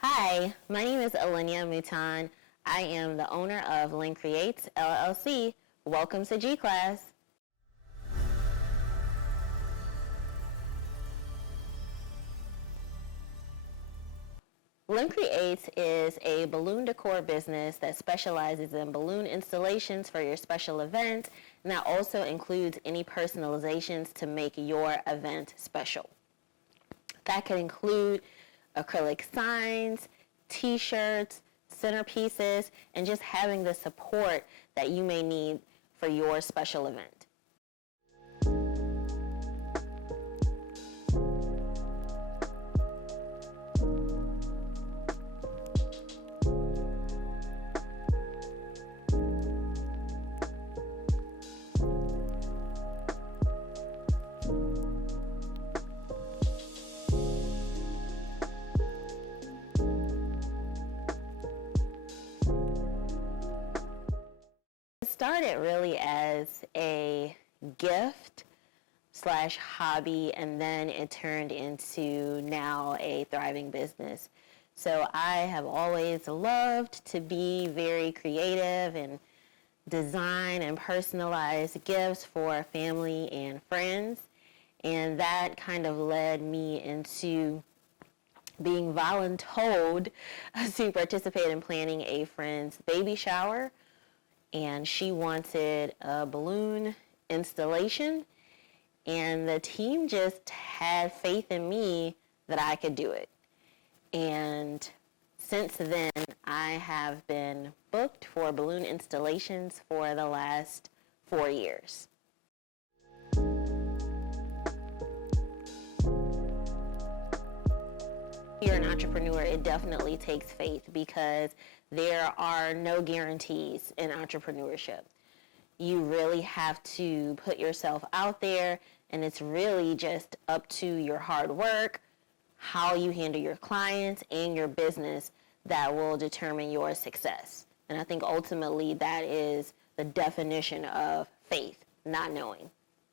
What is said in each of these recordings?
Hi, my name is Alenya Mouton. I am the owner of Lencreates, LLC. Welcome to G-Class. Lencreates is a balloon decor business that specializes in balloon installations for your special event, and that also includes any personalizations to make your event special. That could include acrylic signs, t-shirts, centerpieces, and just having the support that you may need for your special event. It started really as a gift slash hobby, and then it turned into now a thriving business. So I have always loved to be very creative and design and personalize gifts for family and friends. And that kind of led me into being voluntold to participate in planning a friend's baby shower. And she wanted a balloon installation. And the team just had faith in me that I could do it. And since then, I have been booked for balloon installations for the last 4 years. If you're an entrepreneur, it definitely takes faith because there are no guarantees in entrepreneurship. You really have to put yourself out there, and it's really just up to your hard work, how you handle your clients and your business that will determine your success. And I think ultimately that is the definition of faith, not knowing.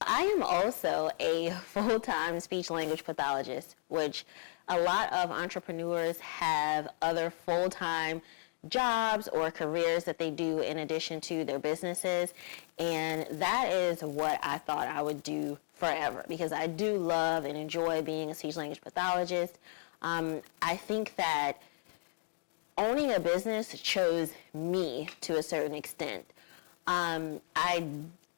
I am also a full-time speech language pathologist, which a lot of entrepreneurs have other full-time jobs or careers that they do in addition to their businesses. And that is what I thought I would do forever because I do love and enjoy being a speech language pathologist. I think that owning a business chose me to a certain extent. I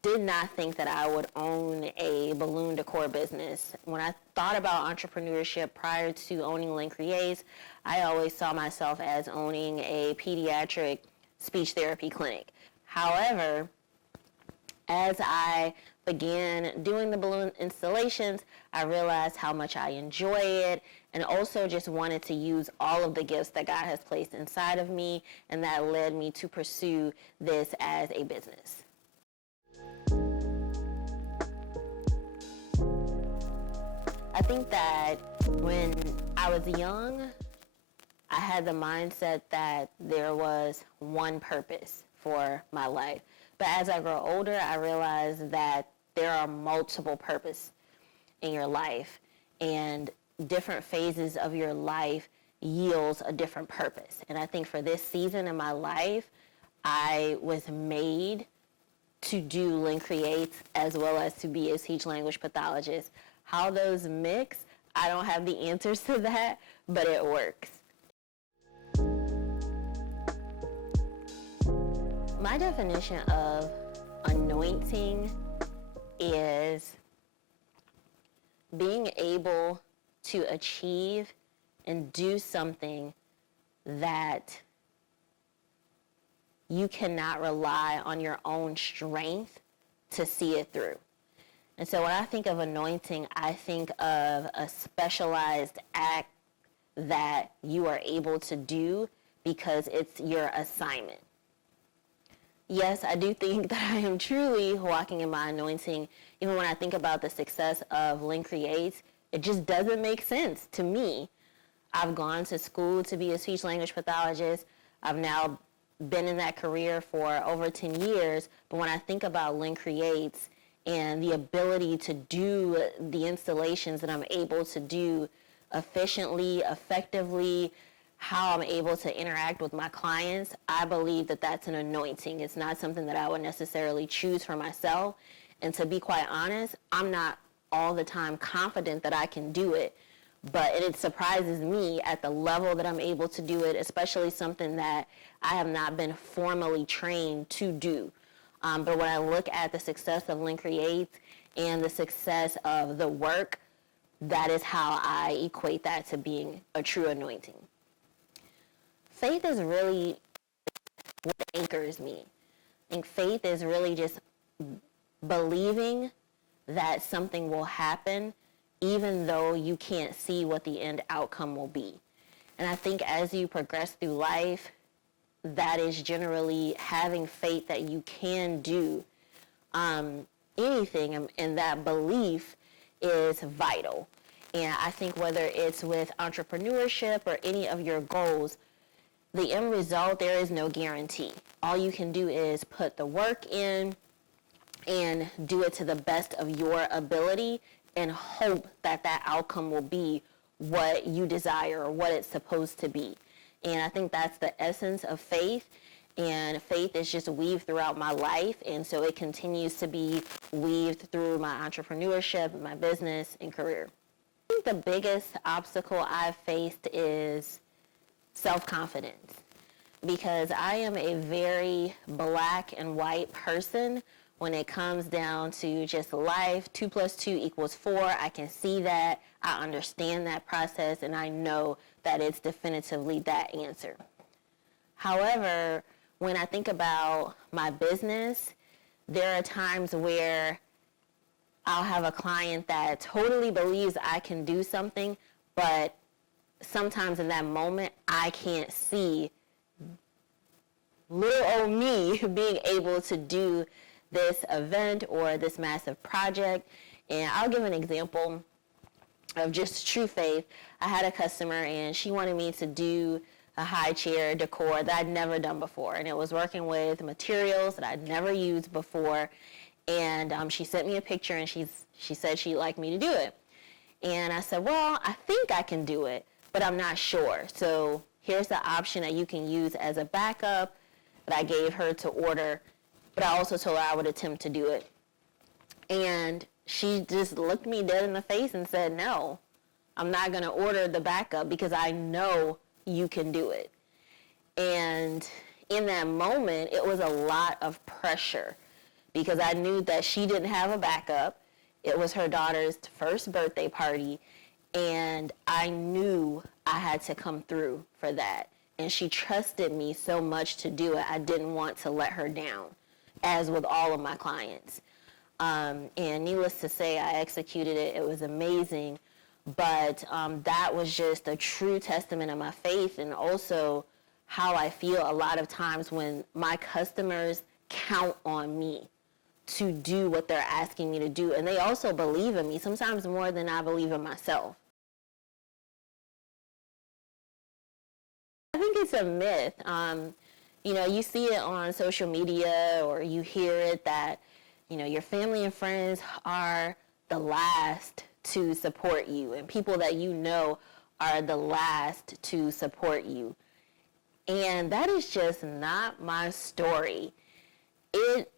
did not think that I would own a balloon decor business. When I thought about entrepreneurship prior to owning Lencreates, I always saw myself as owning a pediatric speech therapy clinic. However, as I began doing the balloon installations, I realized how much I enjoy it and also just wanted to use all of the gifts that God has placed inside of me, and that led me to pursue this as a business. I think that when I was young, I had the mindset that there was one purpose for my life. But as I grow older, I realize that there are multiple purposes in your life, and different phases of your life yields a different purpose. And I think for this season in my life, I was made to do Lencreates as well as to be a speech language pathologist. How those mix, I don't have the answers to that, but it works. My definition of anointing is being able to achieve and do something that you cannot rely on your own strength to see it through. And so when I think of anointing, I think of a specialized act that you are able to do because it's your assignment. Yes, I do think that I am truly walking in my anointing. Even when I think about the success of Lencreates, it just doesn't make sense to me. I've gone to school to be a speech language pathologist. I've now been in that career for over 10 years. But when I think about Lencreates and the ability to do the installations that I'm able to do efficiently, effectively, how I'm able to interact with my clients, I believe that that's an anointing. It's not something that I would necessarily choose for myself. And to be quite honest, I'm not all the time confident that I can do it. But it surprises me at the level that I'm able to do it, especially something that I have not been formally trained to do. But when I look at the success of Lencreates and the success of the work, that is how I equate that to being a true anointing. Faith is really what anchors me. I think faith is really just believing that something will happen even though you can't see what the end outcome will be. And I think as you progress through life, that is generally having faith that you can do anything, and that belief is vital. And I think whether it's with entrepreneurship or any of your goals, the end result, there is no guarantee. All you can do is put the work in and do it to the best of your ability and hope that that outcome will be what you desire or what it's supposed to be. And I think that's the essence of faith. And faith is just weaved throughout my life. And so it continues to be weaved through my entrepreneurship, my business, and career. I think the biggest obstacle I've faced is self-confidence, because I am a very black and white person when it comes down to just life. 2 + 2 = 4. I can see that, I understand that process, and I know that it's definitively that answer. However, when I think about my business, there are times where I'll have a client that totally believes I can do something, but sometimes in that moment, I can't see little old me being able to do this event or this massive project. And I'll give an example of just true faith. I had a customer and she wanted me to do a high chair decor that I'd never done before. And it was working with materials that I'd never used before. And she sent me a picture and she said she'd like me to do it. And I said, well, I think I can do it, but I'm not sure. So here's the option that you can use as a backup that I gave her to order, but I also told her I would attempt to do it. And she just looked me dead in the face and said, no, I'm not going to order the backup because I know you can do it. And in that moment, it was a lot of pressure because I knew that she didn't have a backup. It was her daughter's first birthday party, and I knew I had to come through for that. And she trusted me so much to do it, I didn't want to let her down, as with all of my clients. And needless to say, I executed it. It was amazing. But that was just a true testament of my faith, and also how I feel a lot of times when my customers count on me to do what they're asking me to do. And they also believe in me, sometimes more than I believe in myself. I think it's a myth. You see it on social media or you hear it that, your family and friends are the last to support you, and people that you know are the last to support you. And that is just not my story. It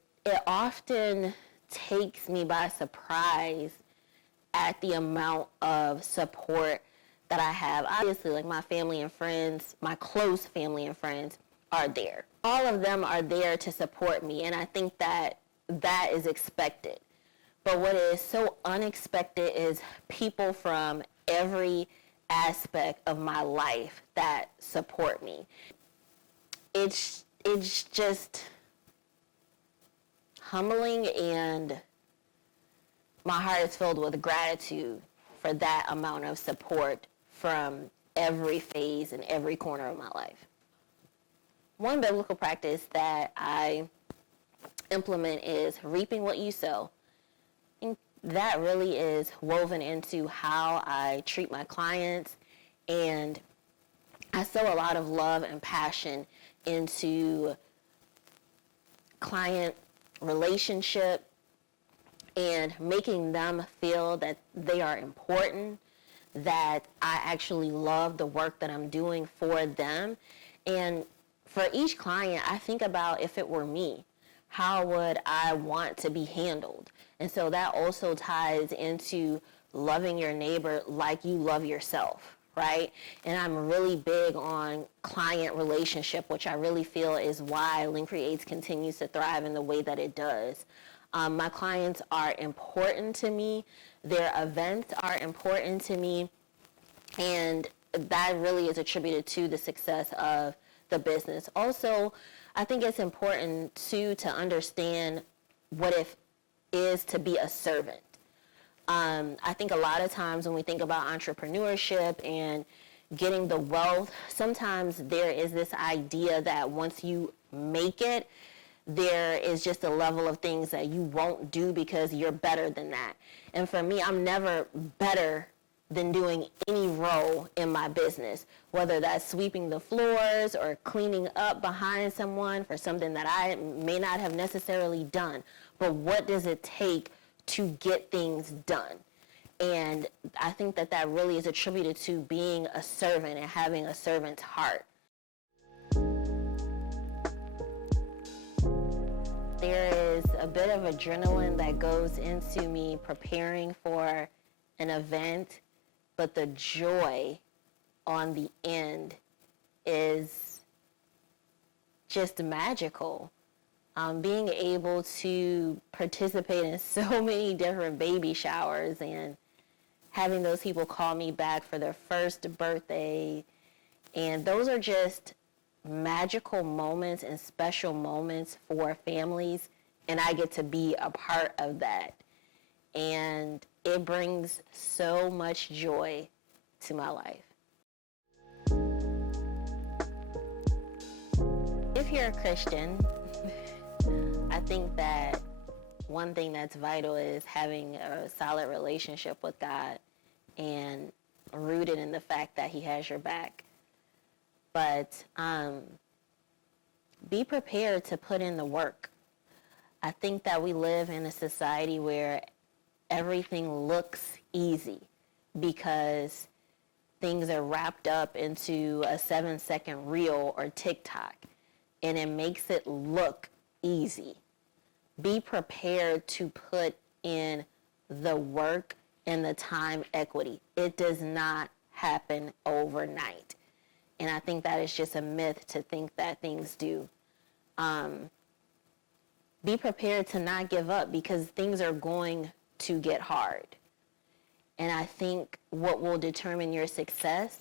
often takes me by surprise at the amount of support that I have. Obviously, like my family and friends, my close family and friends are there. All of them are there to support me, and I think that is expected. But what is so unexpected is people from every aspect of my life that support me. It's just humbling, and my heart is filled with gratitude for that amount of support from every phase and every corner of my life. One biblical practice that I implement is reaping what you sow. And that really is woven into how I treat my clients, and I sow a lot of love and passion into client relationship and making them feel that they are important, that I actually love the work that I'm doing for them. And for each client, I think about, if it were me, how would I want to be handled? And so that also ties into loving your neighbor like you love yourself, right? And I'm really big on client relationship, which I really feel is why Lencreates continues to thrive in the way that it does. My clients are important to me. Their events are important to me. And that really is attributed to the success of the business. Also, I think it's important too to understand what it is to be a servant. I think a lot of times when we think about entrepreneurship and getting the wealth, sometimes there is this idea that once you make it, there is just a level of things that you won't do because you're better than that. And for me, I'm never better than doing any role in my business, whether that's sweeping the floors or cleaning up behind someone for something that I may not have necessarily done. But what does it take to get things done? And I think that that really is attributed to being a servant and having a servant's heart. There is a bit of adrenaline that goes into me preparing for an event, but the joy on the end is just magical. Being able to participate in so many different baby showers and having those people call me back for their first birthday, and those are just magical moments and special moments for families, and I get to be a part of that. And it brings so much joy to my life. If you're a Christian, I think that one thing that's vital is having a solid relationship with God and rooted in the fact that He has your back. But be prepared to put in the work. I think that we live in a society where everything looks easy because things are wrapped up into a 7-second reel or TikTok, and it makes it look easy. Be prepared to put in the work and the time equity. It does not happen overnight. And I think that is just a myth to think that things do. Be prepared to not give up because things are going to get hard. And I think what will determine your success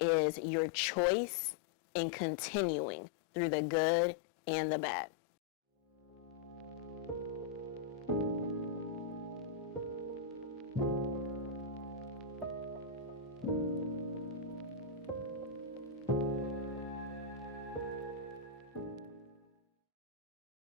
is your choice in continuing through the good and the bad.